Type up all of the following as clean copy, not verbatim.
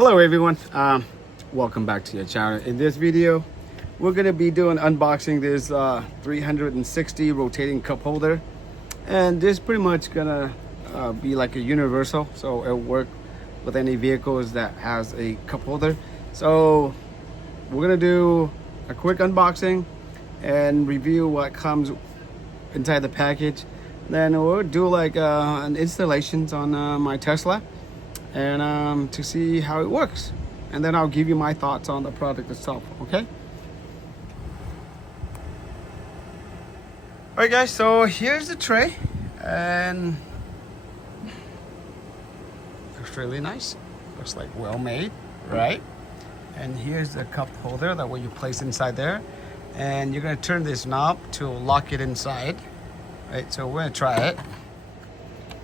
Hello everyone, welcome back to your channel. In this video we're going to be doing unboxing this 360 rotating cup holder, and this pretty much gonna be like a universal, so it'll work with any vehicles that has a cup holder. So we're gonna do a quick unboxing and review what comes inside the package. Then we'll do like an installations on my Tesla, and to see how it works, and then I'll give you my thoughts on the product itself. Okay, all right guys, so here's the tray, and looks really nice, looks like well made, right? And here's the cup holder that way you place inside there, and you're going to turn this knob to lock it inside, right? So we're going to try it.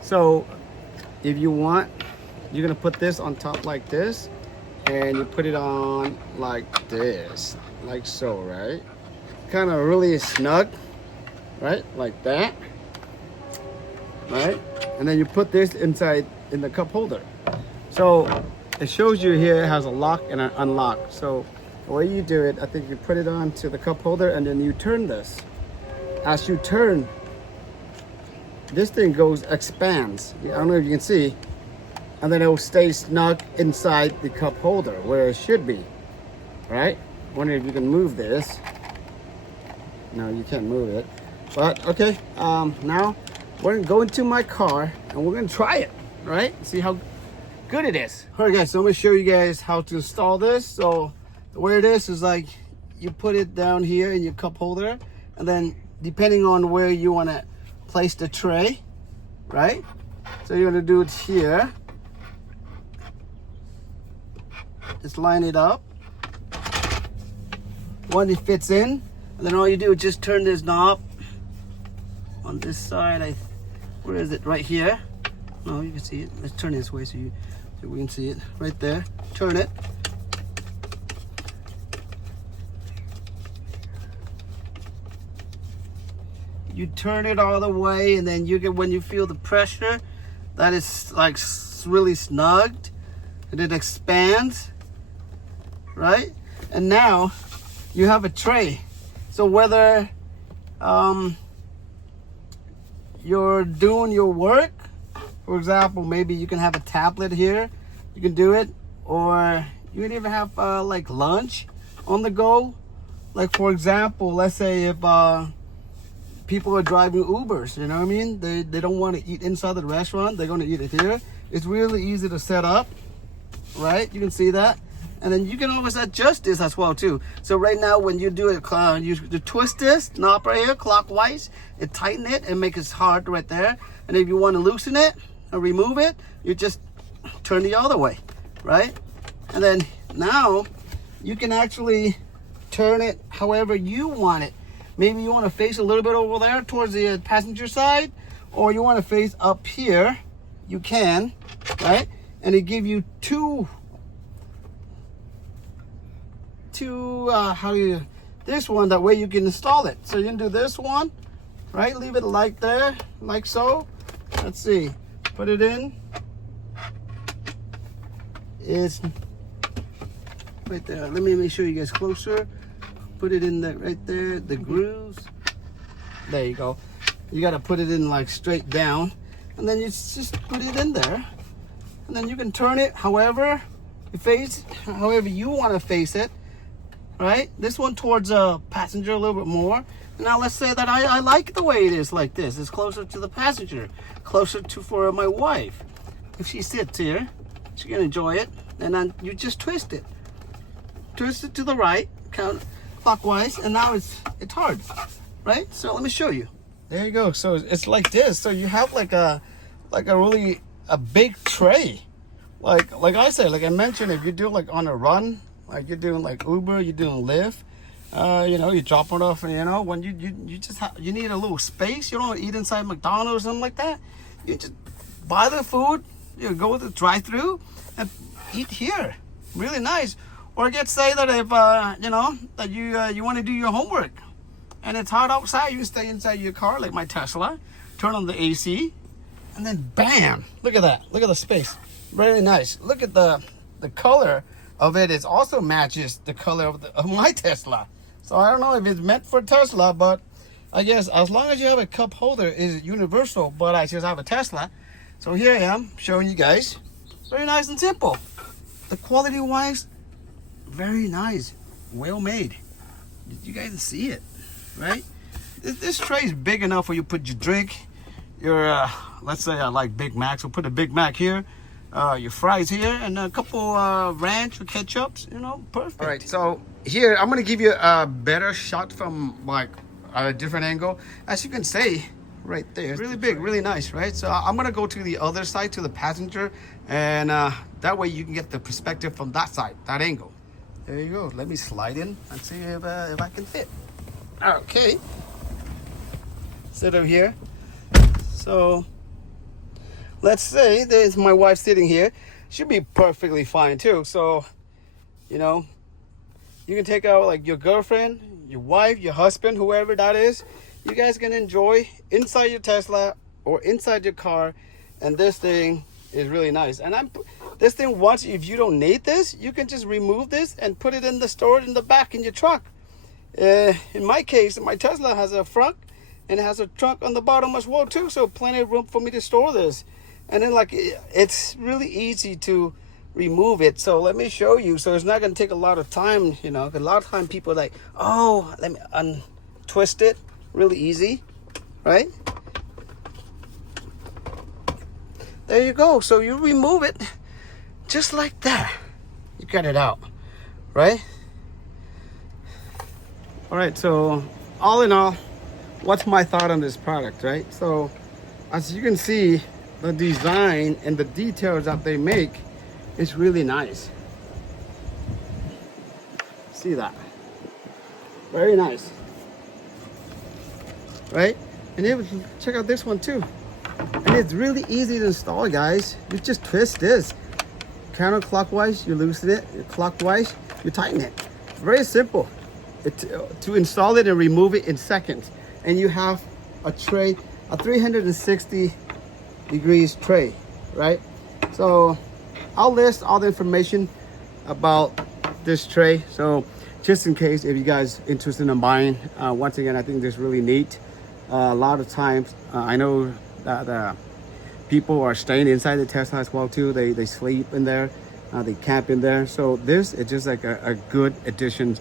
So if you want, you're gonna put this on top like this, and you put it on like this, like so, right? Kind of really snug, right? Like that, right? And then you put this inside in the cup holder. So it shows you here it has a lock and an unlock. So the way you do it, I think you put it onto the cup holder and then you turn this. As you turn, this thing expands. I don't know if you can see. And then it will stay snug inside the cup holder where it should be, right? Wonder if you can move this. No, you can't move it. But okay, now we're gonna go into my car and we're gonna try it, right? See how good it is. All right guys, so I'm gonna show you guys how to install this. So the way it is like you put it down here in your cup holder, and then depending on where you wanna place the tray, right? So you're gonna do it here. Just line it up. When it fits in, and then all you do is just turn this knob on this side. Where is it? Right here. No, you can see it. Let's turn it this way so we can see it. Right there. Turn it. You turn it all the way, and then you get, when you feel the pressure, that is like really snugged, and it expands. Right? And now you have a tray. So whether you're doing your work, for example, maybe you can have a tablet here, you can do it, or you can even have like lunch on the go. Like for example, let's say if people are driving Ubers, you know what I mean? They don't want to eat inside the restaurant, they're going to eat it here. It's really easy to set up, right? You can see that. And then you can always adjust this as well too. So right now when you do it, you twist this knob right here clockwise, it tighten it and make it hard right there. And if you want to loosen it or remove it, you just turn the other way, right? And then now you can actually turn it however you want it. Maybe you want to face a little bit over there towards the passenger side, or you want to face up here, you can, right? And it give you two this one, that way you can install it. So you can do this one, right? Leave it like there, like so. Let's see, put it in. It's right there. Let me show you guys closer. Put it in there, right there, the grooves. There you go. You got to put it in like straight down, and then you just put it in there, and then you can turn it however you face, however you want to face it. Right, this one towards a passenger a little bit more. Now let's say that I like the way it is like this. It's closer to the passenger, closer to for my wife. If she sits here, she can enjoy it. And then you just twist it to the right, count clockwise, and now it's hard, right? So let me show you. There you go. So it's like this. So you have like a really big tray. Like I said, like I mentioned, if you do like on a run, like you're doing like Uber, you're doing Lyft, you know, you drop it off, and you know, when you just you need a little space. You don't want to eat inside McDonald's or something like that. You just buy the food, you go to the drive-through and eat here. Really nice. Or get say that if you know that you want to do your homework and it's hot outside, you can stay inside your car like my Tesla, turn on the AC, and then bam, look at that, look at the space. Really nice. Look at the the color of it is also matches the color of my Tesla. So I don't know if it's meant for Tesla, but I guess as long as you have a cup holder, is universal. But I just have a Tesla, so here I am showing you guys. Very nice and simple. The quality wise, very nice, well made. Did you guys see it? Right? This tray is big enough where you put your drink, your let's say I like Big Macs. We'll put a Big Mac here, your fries here, and a couple ranch or ketchups. You know, perfect. All right, so here I'm gonna give you a better shot from like a different angle. As you can see right there, it's really big, really nice, right? So I'm gonna go to the other side, to the passenger, and that way you can get the perspective from that side, that angle. There you go. Let me slide in and see if I can fit. Okay, sit over here. So let's say there's my wife sitting here. She'll be perfectly fine too. So, you know, you can take out like your girlfriend, your wife, your husband, whoever that is. You guys can enjoy inside your Tesla or inside your car. And this thing is really nice. And this thing, once, if you don't need this, you can just remove this and put it in the storage in the back in your truck. In my case, my Tesla has a front and it has a trunk on the bottom as well too, so plenty of room for me to store this. And then like it's really easy to remove it, so let me show you. So it's not going to take a lot of time, you know, 'cause a lot of time people are like, oh, let me untwist it. Really easy, right? There you go. So you remove it just like that. You got it out, right? All right, so all in all, what's my thought on this product, right? So as you can see, the design and the details that they make is really nice. See that? Very nice, right? And then check out this one too. And it's really easy to install, guys. You just twist this counterclockwise, you loosen it, clockwise, you tighten it. Very simple. To install it and remove it in seconds. And you have a tray, a 360 degrees tray, right? So I'll list all the information about this tray. So just in case if you guys interested in buying, once again, I think this is really neat. A lot of times, I know that people are staying inside the Tesla as well too. They sleep in there, they camp in there. So this is just like a good additions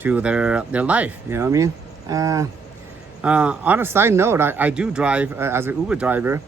to their life, you know what I mean? On a side note, I do drive as an Uber driver.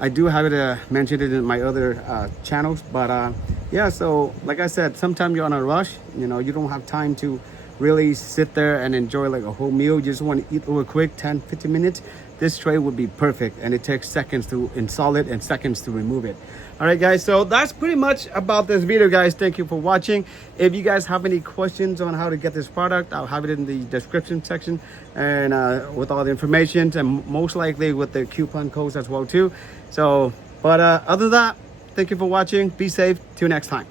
I do have it mentioned it in my other channels, but yeah, so like I said, sometimes you're on a rush, you know, you don't have time to really sit there and enjoy like a whole meal. You just want to eat real quick, 10-15 minutes. This tray would be perfect, and it takes seconds to install it and seconds to remove it. All right, guys, so that's pretty much about this video, guys. Thank you for watching. If you guys have any questions on how to get this product, I'll have it in the description section, and with all the information, and most likely with the coupon codes as well too. So, but other than that, thank you for watching. Be safe. Till next time.